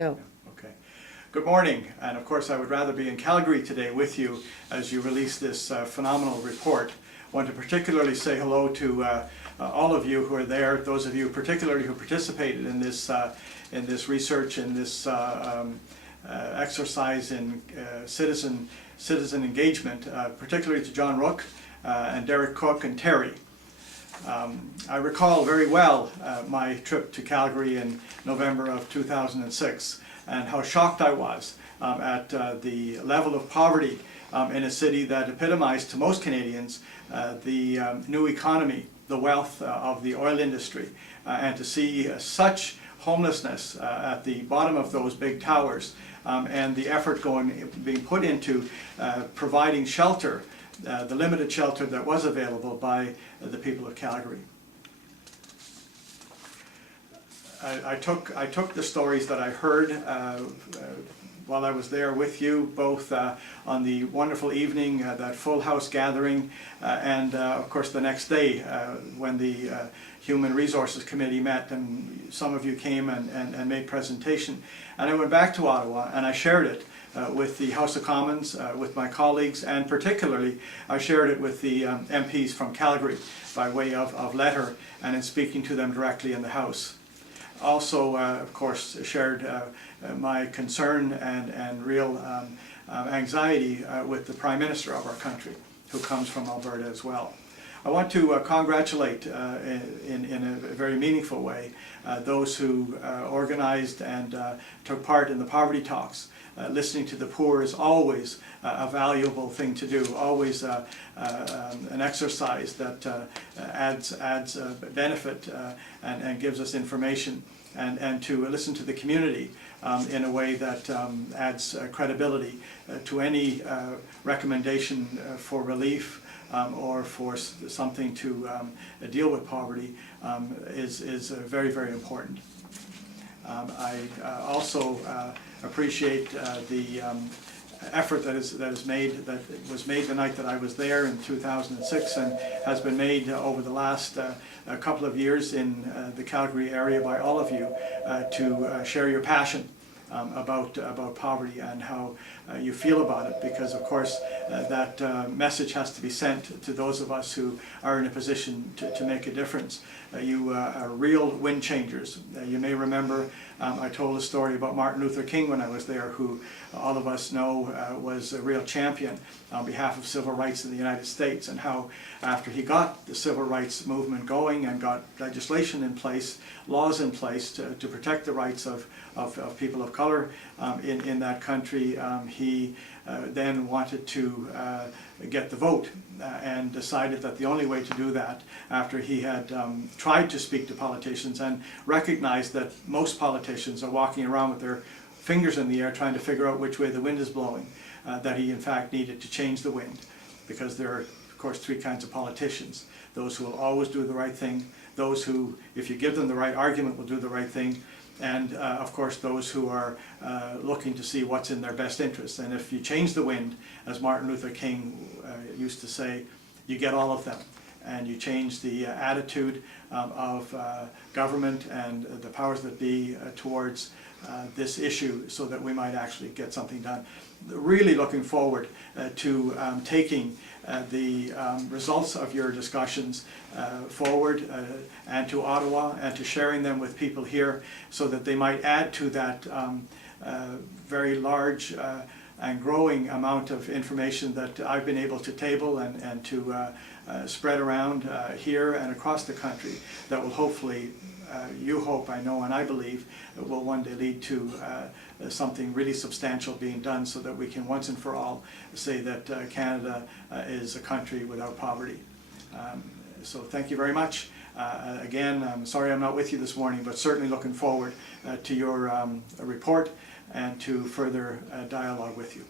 No. Okay. Good morning, and of course I would rather be in Calgary today with you as you release this phenomenal report. I want to particularly say hello to all of you who are there, those of you particularly who participated in this research, in this exercise in citizen engagement, particularly to John Rook and Derek Cook and Terry. I recall very well my trip to Calgary in November of 2006 and how shocked I was at the level of poverty in a city that epitomized to most Canadians the new economy, the wealth of the oil industry, and to see such homelessness at the bottom of those big towers and the effort being put into providing shelter, the limited shelter that was available by the people of Calgary. I took the stories that I heard while I was there with you, both on the wonderful evening, that full house gathering, and of course the next day when the Human Resources Committee met and some of you came and made presentation. And I went back to Ottawa and I shared it with the House of Commons, with my colleagues, and particularly I shared it with the MPs from Calgary by way of letter and in speaking to them directly in the House. Also, of course, shared my concern and real anxiety with the Prime Minister of our country, who comes from Alberta as well. I want to congratulate in a very meaningful way those who organized and took part in the poverty talks. Listening to the poor is always a valuable thing to do, always an exercise that adds benefit and gives us information, and to listen to the community in a way that adds credibility to any recommendation for relief or for something to deal with poverty is very, very important. I also appreciate the effort that was made the night that I was there in 2006 and has been made over the last couple of years in the Calgary area by all of you to share your passion about poverty and how you feel about it, because of course that message has to be sent to those of us who are in a position to make a difference. You are real wind changers. You may remember I told a story about Martin Luther King when I was there, who all of us know was a real champion on behalf of civil rights in the United States, and how after he got the civil rights movement going and got legislation in place, laws in place to protect the rights of people of color in that country, he then wanted to get the vote and decided that the only way to do that, after he had tried to speak to politicians and recognized that most politicians are walking around with their fingers in the air trying to figure out which way the wind is blowing, that he in fact needed to change the wind, because there are of course three kinds of politicians: those who will always do the right thing, those who, if you give them the right argument, will do the right thing, and of course those who are looking to see what's in their best interest. And if you change the wind, as Martin Luther King used to say, you get all of them, and you change the attitude of government and the powers that be towards this issue, so that we might actually get something done. Really looking forward to taking the results of your discussions forward and to Ottawa, and to sharing them with people here, so that they might add to that very large and growing amount of information that I've been able to table and to spread around here and across the country, that will hopefully, you hope, I know, and I believe, will one day lead to something really substantial being done, so that we can once and for all say that Canada is a country without poverty. So thank you very much. Again, I'm sorry I'm not with you this morning, but certainly looking forward to your report and to further dialogue with you.